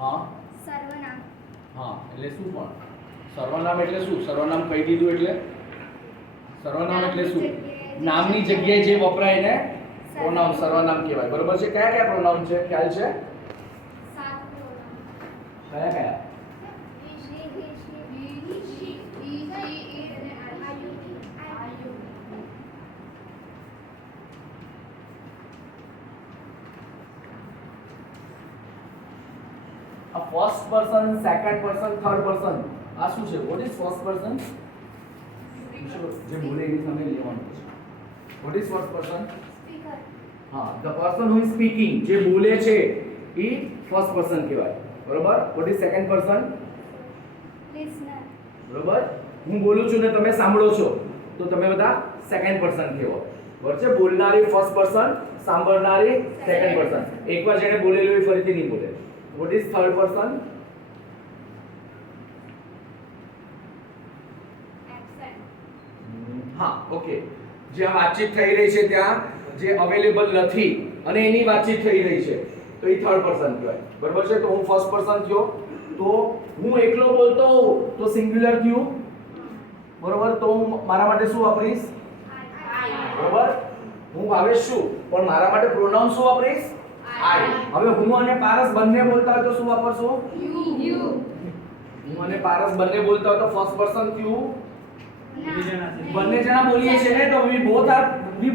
હા સર્વનામ. હા એટલે શું પણ સર્વનામ એટલે શું? સર્વનામ કહી દીધું એટલે સર્વનામ એટલે શું? નામની જગ્યાએ જે વપરાય એને પ્રોનાઉન સર્વનામ કહેવાય. બરોબર છે? કયા કયા પ્રોનાઉન છે? ખ્યાલ છે? સાત પ્રોનાઉન. કયા કયા? she, he, she, it અને I, you. આ first person, second person, third person આ શું છે? What is first person? જે બોલે એની સામે લેવાનું છે. What is first person? Speaker. હા, the person who is speaking, જે બોલે છે એ ફર્સ્ટ પર્સન કહેવાય. બરોબર? What is second person? Listener. બરોબર? હું બોલું છું ને તમે સાંભળો છો તો તમે બધા સેકન્ડ પર્સન કહેવો. બરોબર છે? બોલનારી ફર્સ્ટ પર્સન, સાંભળનારી સેકન્ડ પર્સન. એકવાર જેને બોલેલું એ ફરીથી નહીં બોલે. What is third person? Absent. હા, ઓકે. જ્યાં વાતચીત થઈ રહી છે ત્યાં જે અવેલેબલ નથી અને એની વાતચીત થઈ રહી છે તો એ થર્ડ પર્સન કહેવાય. બરોબર છે? તો હું ફર્સ્ટ પર્સન થયો તો હું એકલો બોલતો હોઉં તો સિંગ્યુલર થયું. બરોબર? તો હું મારા માટે શું વાપરીશ? બરોબર? હું ભાવેશ છું પણ મારા માટે પ્રોનાઉન શું વાપરીશ? આઈ. હવે હું અને પારસ બંને બોલતા હોય તો શું વાપરશું? યુ. હું અને પારસ બંને બોલતા હોય તો ફર્સ્ટ પર્સન થયું. બંને જણા બોલીએ છીએ ને તો વી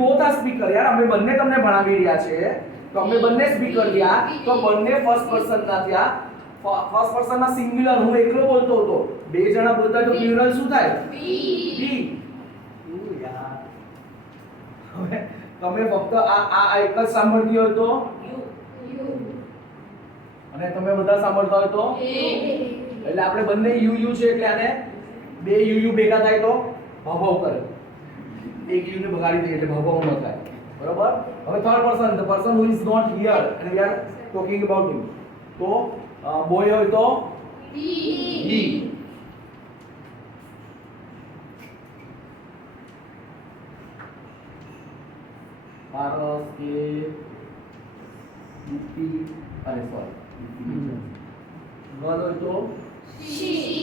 બોથ આર સ્પીકર. યાર અમે બંને તમને ભણાવી રહ્યા છે તો અમે બંને સ્પીકર થયા તો બંને ફર્સ્ટ પર્સન ના થયા. ફર્સ્ટ પર્સન ના સિંગ્યુલર હું એકલો બોલતો હતો. બે જણા બોલતા હોય તો પ્લુરલ શું થાય? બી. હવે તમે ફક્ત આ એક જ સાંભળતી હોય તો યુ. અને તમે બધા સાંભળતા હોય તો એટલે આપણે બંને યુ છે એટલે આને બે યુ ભેગા થાય તો ભવભવ કરે. એક યુ ને બગાડી દે એટલે ભવભવ ન થાય. બરોબર? હવે third person, the person who is not here and we are talking about him. તો બોય હોય તો હી. પારસ કે યુક્તિ અરે સોરી ગર્લ હોય તો શી.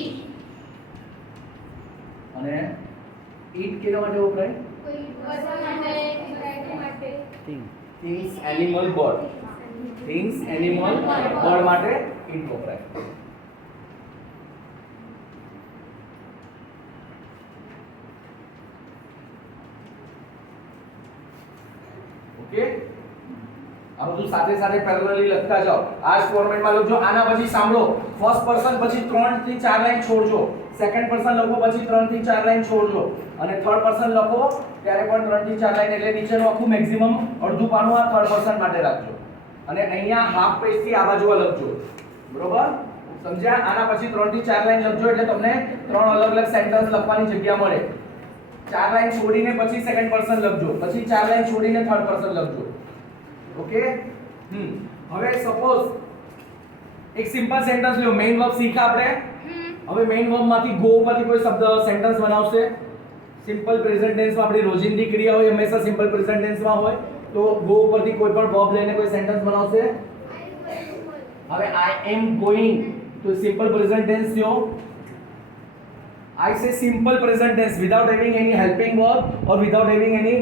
અને ઈટ કેના માટે વપરાય? કોઈ વસ્તુ માટે. Things animal bird. Things animal bird માટે ઈટ વપરાય. ઓકે? આ બધું સાથે સાથે પેરેલલી લખતા જાઓ. આ જ ફોર્મેટમાં લખજો. આના પછી સાંભળો. ફર્સ્ટ પર્સન પછી 3 થી 4 લાઈન છોડજો. સેકન્ડ પર્સન લખો પછી 3 થી 4 લાઈન છોડજો. અને થર્ડ પર્સન લખો ત્યારે પણ 3 થી 4 લાઈન એટલે નીચેનું આખું મેક્સિમમ અડધું પાનું આ થર્ડ પર્સન માટે રાખજો. અને અહીંયા હાફ પેજ થી આ બાજુ લખજો. બરોબર? સમજ્યા? આના પછી 3 થી 4 લાઈન લખજો એટલે તમને 3 અલગ અલગ સેન્ટેન્સ લખવાની જગ્યા મળે. 4 લાઈન છોડીને પછી સેકન્ડ પર્સન લખજો. પછી 4 લાઈન છોડીને થર્ડ પર્સન લખજો. ઓકે? હવે સપોઝ એક સિમ્પલ સેન્ટેન્સ લ્યો. મેઇન વર્બ શીખા આપણે. હવે મેઇન વર્બ માંથી ગો પરથી કોઈ શબ્દ સેન્ટેન્સ બનાવશે. સિમ્પલ પ્રેઝન્ટ ટેન્સ માં આપણી રોજિંદી ક્રિયા હોય હંમેશા સિમ્પલ પ્રેઝન્ટ ટેન્સ માં હોય તો ગો પરથી કોઈ પણ વર્બ લઈને કોઈ સેન્ટેન્સ બનાવશે. હવે આઈ એમ ગોઈંગ તો સિમ્પલ પ્રેઝન્ટ ટેન્સ થયો. I say simple present tense without having any helping verb or without having any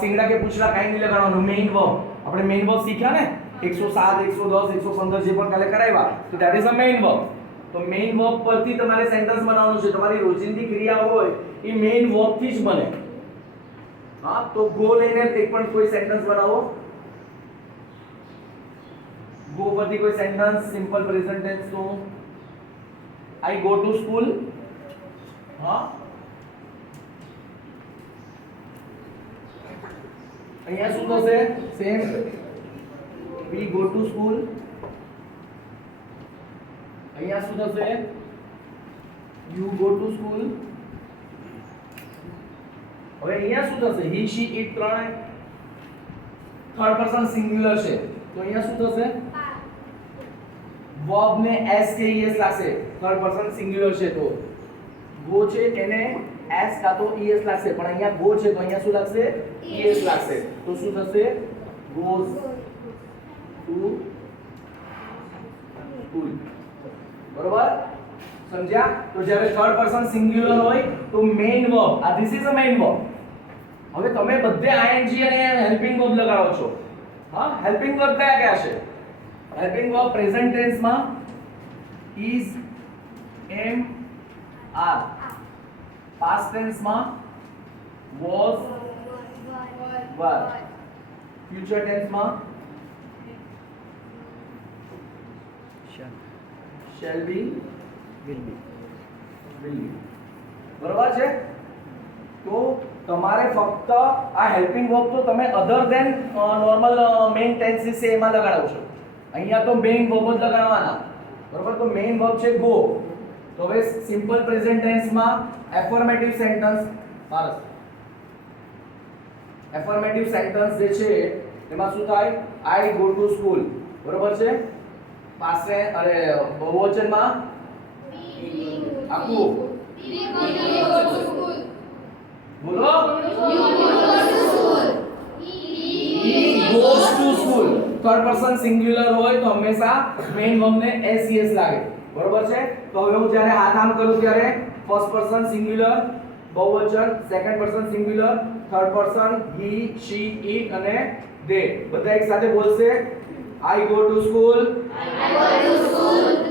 સિંગડા કે પૂછડા કાઈ નહીં લગાડવાનું. મેઇન વર્બ આપણે મેઇન વર્બ શીખ્યા ને 107 110 115 જે પણ કાલે કરાવ્યા તો that is a main verb. તો મેઇન વર્બ પરથી તમારે સેન્ટેન્સ બનાવવાનું છે. તમારી રોજિંદી ક્રિયા હોય એ મેઇન વર્બ થી જ બને. હા, તો ગો લઈને એક પણ કોઈ સેન્ટેન્સ બનાવો. ગો પરથી કોઈ સેન્ટેન્સ સિમ્પલ પ્રેઝન્ટ ટેન્સ તો I go to school. હા, અહીંયા શું થશે? Same we go to school. અહીંયા શું થશે? you go to school. હવે અહીંયા શું થશે? he she it ત્રણ થર્ડ પર્સન સિંગ્યુલર છે તો અહીંયા શું થશે? વર્બ ને s કે es લાગશે. થર્ડ પર્સન સિંગ્યુલર છે તો ગો છે એને s કા તો es લાગશે પણ અહીંયા ગો છે તો અહીંયા શું લાગશે? es લાગશે. તો શું થશે? goes to school. યુલ. બરોબર સમજ્યા? તો જ્યારે થર્ડ પર્સન સિંગ્યુલર હોય તો મેઇન વર્બ, આ this is a main verb. હવે તમે બધે ing અને હેલ્પિંગ વર્બ લગાડો છો. હા, હેલ્પિંગ વર્બ કયા કયા છે? હેલ્પિંગ વર્બ પ્રેઝન્ટ ટેન્સ માં is, am, are. Past tense માં was, were. ફ્યુચર ટેન્સ માં shall be, will be. બરાબર છે? તો તમારે ફક્ત આ હેલ્પિંગ વર્બ તો તમે other than normal main tenses છે એમાં લગાડો છો. અહીંયા તો મેઇન વર્બ જ લગાડવાના. બરાબર? તો મેઇન વર્બ છે ગો. તો હવે સિમ્પલ પ્રેઝન્ટ ટેન્સ માં એફર્મેટિવ સેન્ટેન્સ પારસ. એફર્મેટિવ સેન્ટેન્સ જે છે એમાં શું થાય? I go to school. બરાબર છે? પાસે અરે બહુવચનમાં આખું બોલો. he goes to school. Third person singular હોય તો હંમેશા મેઇન વર્બ ને ses લાગે. બરોબર છે? તો હવે હું જ્યારે હાથ આમ કરું ત્યારે ફર્સ્ટ પર્સન સિંગ્યુલર બહુવચન, second person singular, third person he, she, it અને they બધા એક સાથે બોલશે. I go to school.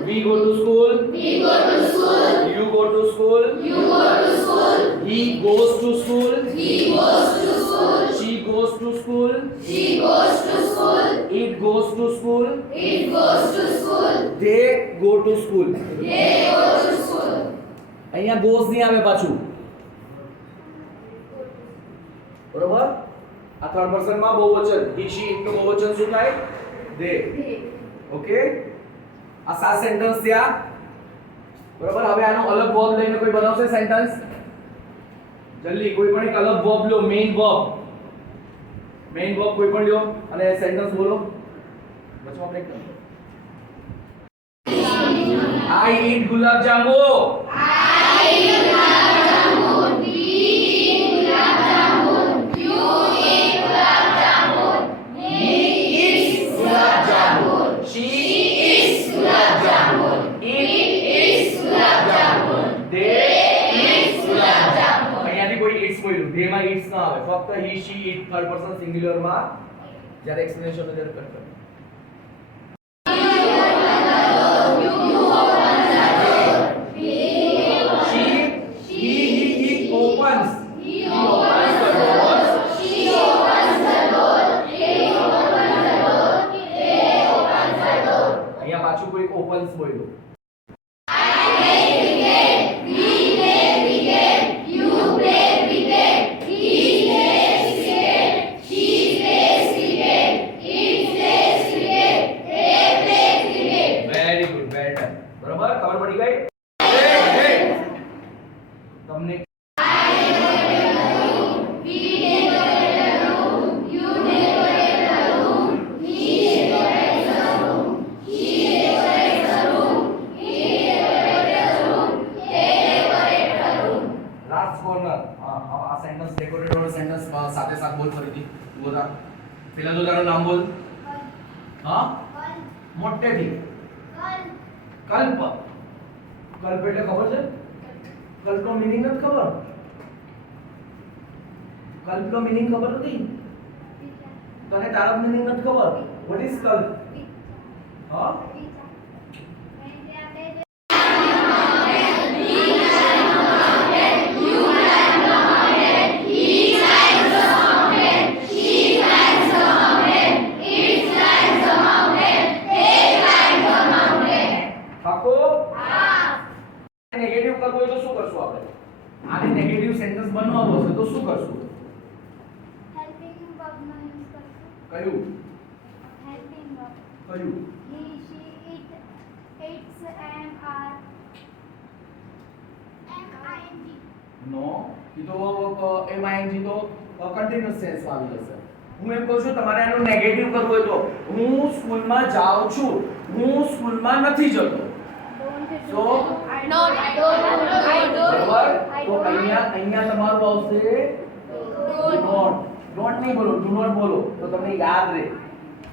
We go to school. You go to school. He goes to school. She goes to school. It goes to school. They go to school. અહીંયા goes નહીં આવે પાછું. બરોબર? આ થર્ડ પર્સન માં બહુવચન he, she, it નું બહુવચન શું થાય? they. ઓકે? આ સાત સેન્ટેન્સ થયા. બરોબર? હવે આનો અલગ વર્બ લઈને કોઈ બનાવશે સેન્ટેન્સ? જલ્દી કોઈ પણ એક અલગ વર્બ લો, મેઇન વર્બ. મેઇન વર્બ કોઈ પણ લ્યો અને સેન્ટેન્સ બોલો. વચમાં બ્રેક કરો. I eat gulab jamun. they માં its ના આવે, ફક્ત he, she, it third person singular માં જ્યારે એક્સપ્લેનેશન હોય ત્યારે કટ કરો. Opens બોલ્યો. Very good, well done. બરોબર? ખબર પડી ગઈ? તમને સાથે સાથ બોલ ફરીથી બોલા. પેલા તો તારું નામ બોલ. હા, મોટેથી. કલ્પ. કલ્પ એટલે ખબર છે? કલ્પનો મીનિંગ નથી ખબર? કલ્પનો મીનિંગ ખબર નથી? તને તારો મીનિંગ નથી ખબર? વોટ ઇઝ કલ્પ? હા, નેગેટિવ કરવું હોય તો શું કરશું આપણે? આને નેગેટિવ સેન્ટેન્સ બનાવવો છે તો શું કરશું? હેલ્પિંગ વર્બ નો યુઝ કરશું. કયું? Helping verb. કયું? he, she, it, its, am, are. M-I-N-G. નો, એ તો MING તો કન્ટિન્યુઅસ ટેન્સ માં આવી જશે. હું એમ કહું છું તમારે આનું નેગેટિવ કરવું હોય તો હું સ્કૂલમાં જાઉં છું, હું સ્કૂલમાં નથી જતો. So, બરાબર? તો અહીંયા તમારું આવશે ડોન્ટ. ડોન્ટ નહીં બોલો, ડુ નોટ બોલો તો તમને યાદ રહે.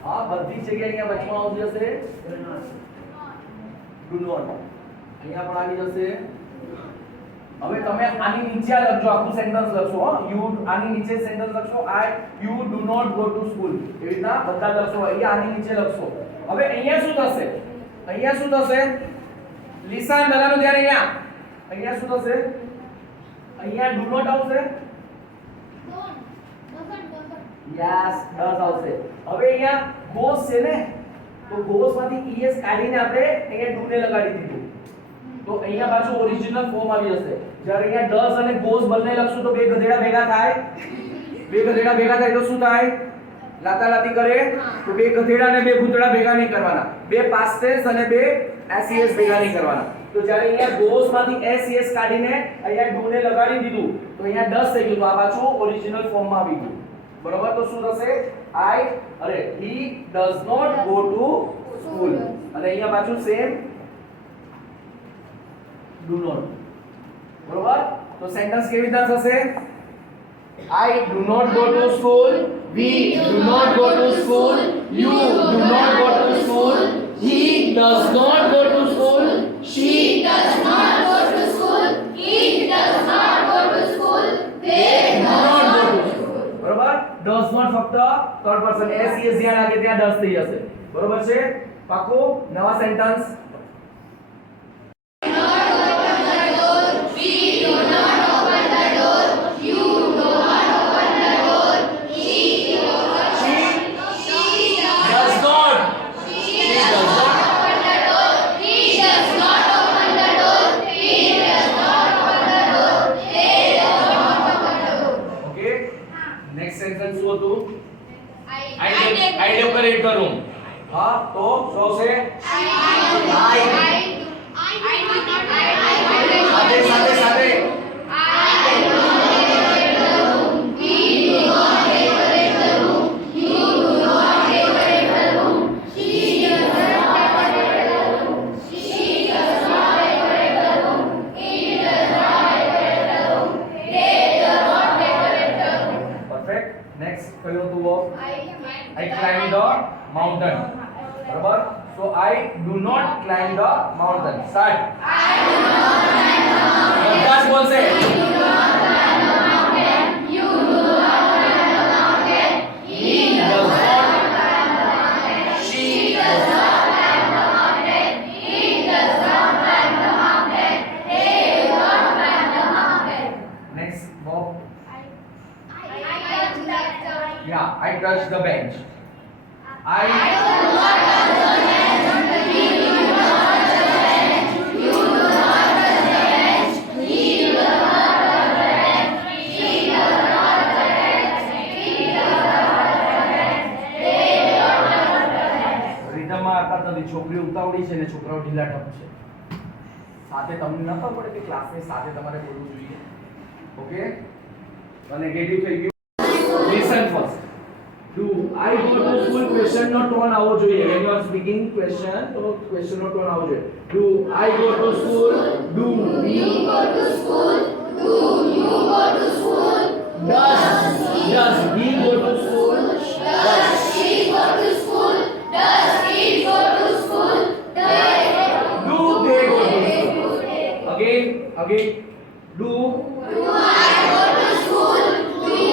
હા, બધી જગ્યાએ અહીંયા વચમાં આવશે ડુ નોટ અહીંયા પણ આવી જશે હવે તમે આની નીચે લખજો આખું સેન્ટેન્સ લખશો હો યુ આની નીચે સેન્ટેન્સ લખશો you do not go to school એવી રીતના બધા લખશો અહીંયા આની નીચે લખશો હવે અહીંયા શું થશે લિસન બધાનું ધ્યાન અહીંયા શું થશે અહીંયા ડુ નોટ આવશે યસ ડઝ આવશે હવે અહીંયા ગોસ છે ને તો ગોસ માંથી es કાઢીને આપણે અહીંયા ડુ ને લગાડી દીધું તો અહીંયા પાછું ઓરિજિનલ ફોર્મ આવી જશે જ્યારે અહીંયા ડઝ અને ગોસ બંને લખશું તો બે ગધેડા ભેગા થાય તો શું થાય લાતાલાતી કરે તો બે ગધેડા અને બે ભૂતડા ભેગા નહીં કરવાના બે પાસ્ટ ટેન્સ અને બે ses ભેગા નહીં કરવાના તો જ્યારે અહીંયા ગોસ માંથી ses કાઢીને અહીંયા ડુ ને લગાડી દીધું તો અહીંયા ડઝ થઈ ગયું તો આ પાછું ઓરિજિનલ ફોર્મમાં આવી ગયું બરોબર તો શું થશે he does not go to school અને અહીંયા પાછું સેમ do not બરોબર તો સેન્ટેન્સ કેવી રીતના થશે I do not go to school we do not go to school you do not go to school he does not go to school she does not go to school. It does not go to school. They do not go to school. બરોબર does not ફક્ત third person s e s જ્યાં લાગે ત્યાં does થઈ જશે બરોબર છે પાકું નવા sentence We do not open the door. You do not open the door. She does not open the door. He does not open the door. He does not open the door. They do not open the door. Okay next sentence શું હતું I decorate કરું હા તો શું છે સાથે સાથે perfect next કયો હતું verb I climb the mountain બરાબર so I do not climb the mountain start બધા જ બોલશે he does not she does not next verb yeah I touch the bench I રીધમમાં આતા નથી છોકરી ઉતાવળી છે ને છોકરાઓ ઢીલા ઢપ છે સાથે તમને ન ખબર પડે કે ક્લાસની સાથે તમારે બોલવું જોઈએ ઓકે તો નેગેટિવ થઈ ગયું listen first do I go to school question નો ટોન આવવો જોઈએ when you are speaking question તો question નો ટોન આવવો જોઈએ do I go to school do we go to school? Do you go to school? does he go to school Does she go to school? Does he go to school? They do they go to school again do Do I go to school? Do we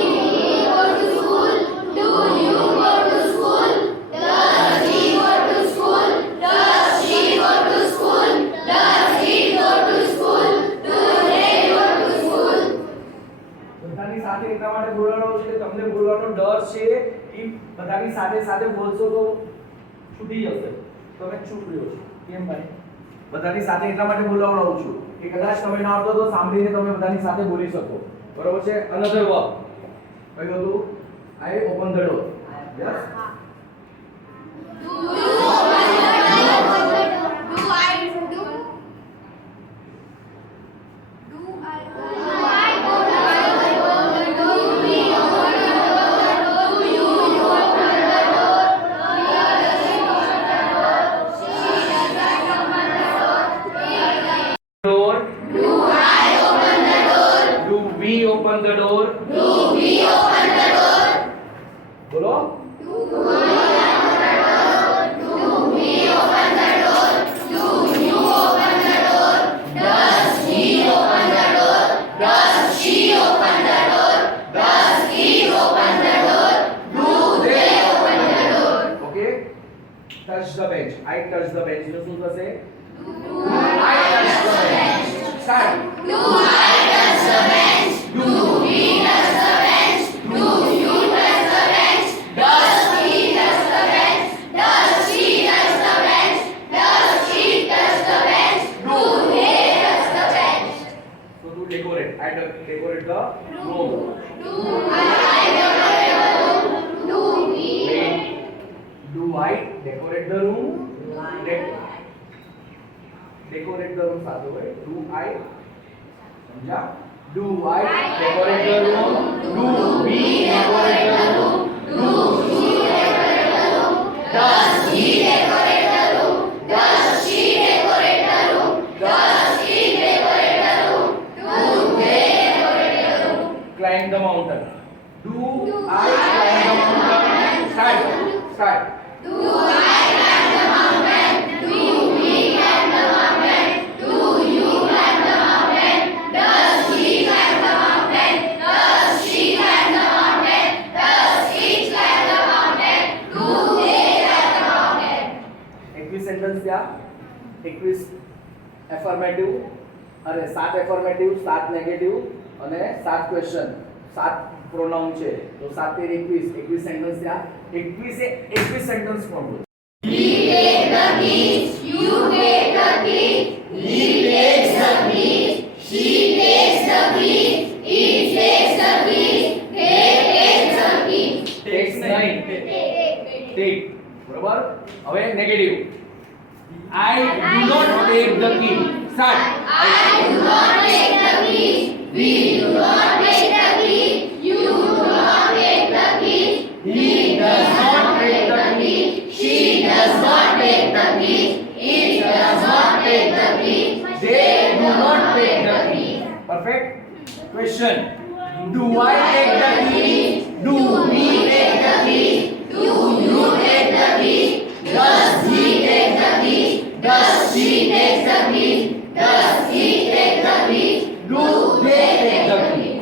go to school? Do you go to school? Does he go to school? Does she go to school? Does he go to school? Do they go to school? બધાની સાથે એટલા માટે બોલવાનો છે કે તમને બોલવાનો ડર છે એ બધાની સાથે સાથે બોલશો તો છૂટી જશે તમે ચૂપ રહ્યો છો કેમ ભાઈ બધાની સાથે એટલા માટે બોલાવડાવું છું કે કદાચ તમે ના આવતો તો સાંભળીને તમે બધાની સાથે બોલી શકો બરોબર છે અનધર વર્બ કયું હતું I open the door yes Do you open the door? Do I do? Do I open the door? Do we open the door? Do you open the door? Does he open the door? She doesn't open the door. door Do I open the door? do we open the door Do we open the door? બોલો Do touch the bench. I touch the bench. તો શું થશે? I touch the bench. Start. Do I touch the bench? Do we touch the bench? Do you touch the bench? Does he touch the bench? Does she touch the bench? Does she touch the bench? Do they touch the bench? So to decorate. I decorate the room. Do I decorate the room? Do we? Wait. Do I decorate the room? Decorate the room साधो है. Do I? समझा? Do I decorate the room? Do we decorate the room? Do you decorate the room? Does he decorate the room? Does she decorate the room? Does he decorate the room? Do they decorate the room? Climb the mountain. Do I climb the mountain? Start. Start. Do I climb the mountain? Do we climb the mountain? Do you climb the mountain? Does he climb the mountain? Does she climb the mountain? Does it climb the mountain? Do they climb the mountain? 21 सेंटेन्स क्या? 21 એફર્મેટિવ અને 7 એફર્મેટિવ 7 નેગેટિવ અને 7 ક્વેશ્ચન 7 પ્રોનાઉન છે તો 7 તેર 21 સેન્ટેન્સ થયા 21 એ 21 સેન્ટેન્સ કોણ બોલે? We take the keys, you take the keys, he takes the keys, she takes the keys, it takes the keys, they take the keys. Tax નહીં ટેક બરોબર હવે negative I do not take the key start I do not take the keys, we do not take the keys, you do not take the keys, he does not take the keys, she does not take the keys, it does not take the keys, they do not take the key perfect question do I take the key do we take the key do you take the keys, does he take the keys, does she take the keys, does he take the keys, do they take the key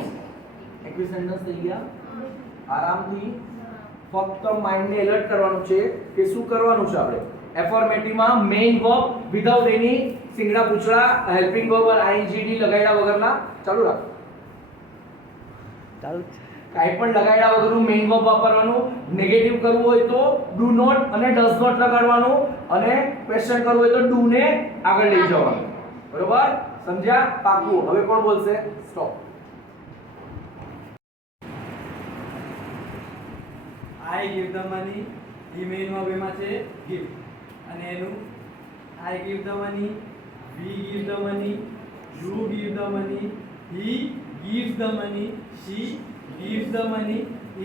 21 સેન્ટેન્સ થઈ ગયા આરામથી ફક્ત માઇન્ડને એલર્ટ કરવાનું છે કે શું કરવાનું છે આપણે એફર્મેટિવમાં મેઇન વર્બ વિધાઉટ એની સિંગડા પૂછડા હેલ્પિંગ વર્બ और આઈએનજીડી લગાડ્યા વગરના ચાલુ રાખ ચાલુ કાઈ પણ લગાડ્યા વગરનું મેઇન વર્બ વાપરવાનું નેગેટિવ કરવું હોય તો ડુ નોટ અને ડઝ નોટ લગાડવાનું અને ક્વેશ્ચન કરવું હોય તો ડુ ને આગળ લઈ જવાનું બરોબર સમજ્યા પાકું હવે કોણ બોલશે stop I give the money E main verb એમાં છે give અને એનું I give the money we give the money you give the money he gives the money she gives the money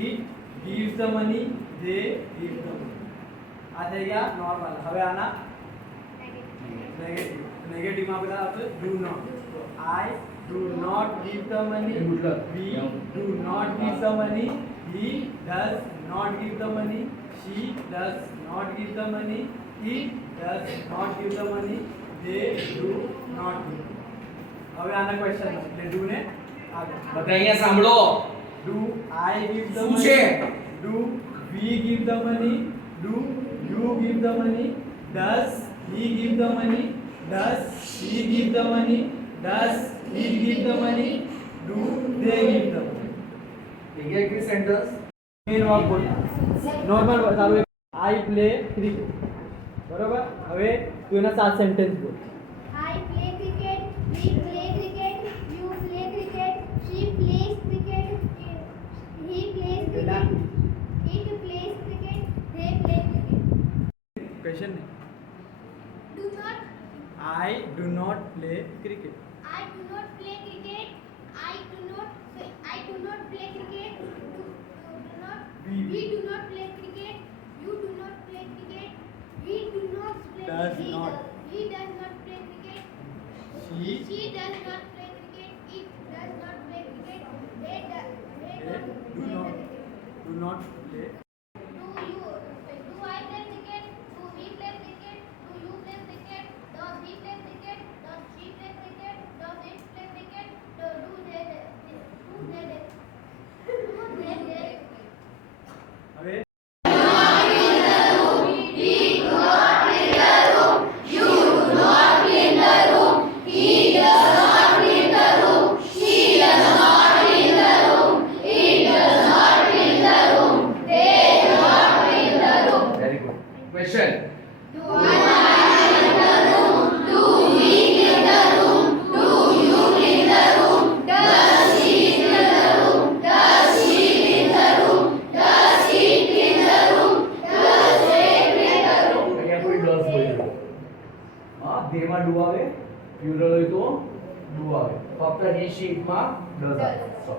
it gives the money they give the money આ થઈ ગયા નોર્મલ હવે આના નેગેટિવ માં બધા આપણે do not તો I do not give the money we do not give the money he does not give the money she does not give the money it does not give the money they do not give હવે આના ક્વેશ્ચન એટલે do ને આગળ બધા અહીંયા સાંભળો do I give the શું money છે do we give the money do you give the money does he give the money does she give the money does he give the money do they give the money થઈ ગયા 21 sentence main verb બોલ નોર્મલ ચાલુ I play cricket બરોબર હવે તું એના 7 સેન્ટેન્સ બોલ I play cricket, we play cricket, you play cricket, she plays cricket, he plays cricket, it plays cricket, they play cricket. Question Do not, I do not play cricket I do not play cricket, I do not play cricket, we do not play cricket, you do not play cricket, he do not play Does he not. he does not play cricket, she she does not play cricket, it does not play cricket, they do don't play not cricket. do not play Do I play cricket? Do we play cricket? Do you play cricket? Does he play cricket? Does she play cricket? Does it play cricket? Do they હવે we do Do we clean the room? Do you clean the room? Does he clean the room? Does she clean the room? Does he clean the room? Does they clean the room? અહીંયા કોઈ ડસ બોલ્યો હા ધેમાં ડુ આવે પ્યુરલ હોય તો ડુ આવે ફક્ત હી શીટ માં ડસ આવે So,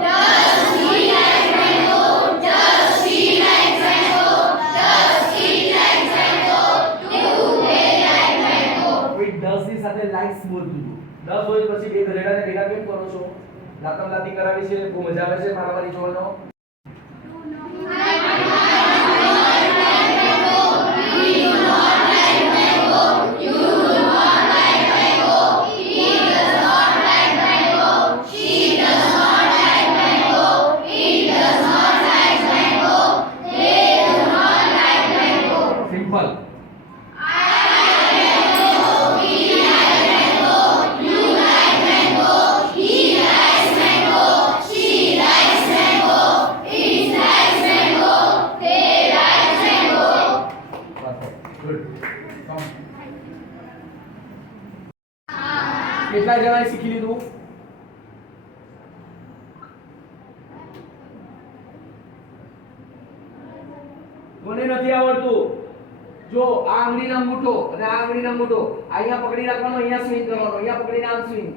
Does he like mango? Does she like mango? Does he like mango? Do they like mango? કોઈ ડસ ની સાથે લાઇક્સ બોલતું હતું ડસ હોય તો પછી બે ગધેડાને ભેગા કેમ કરો છો લાતમ લાતી કરાવી છે બહુ મજા આવે છે મારામારી જોવાનો સિમ્પલ ગુડ કેટલા જણાએ શીખી લીધું કોને નથી આવડતું જો આ આંગળીનો અંગૂઠો અને આ આંગળીનો અંગૂઠો અહીંયા પકડી રાખવાનો અહીંયા સ્વિંગ કરવાનો અહીંયા પકડીને આમ સ્વિંગ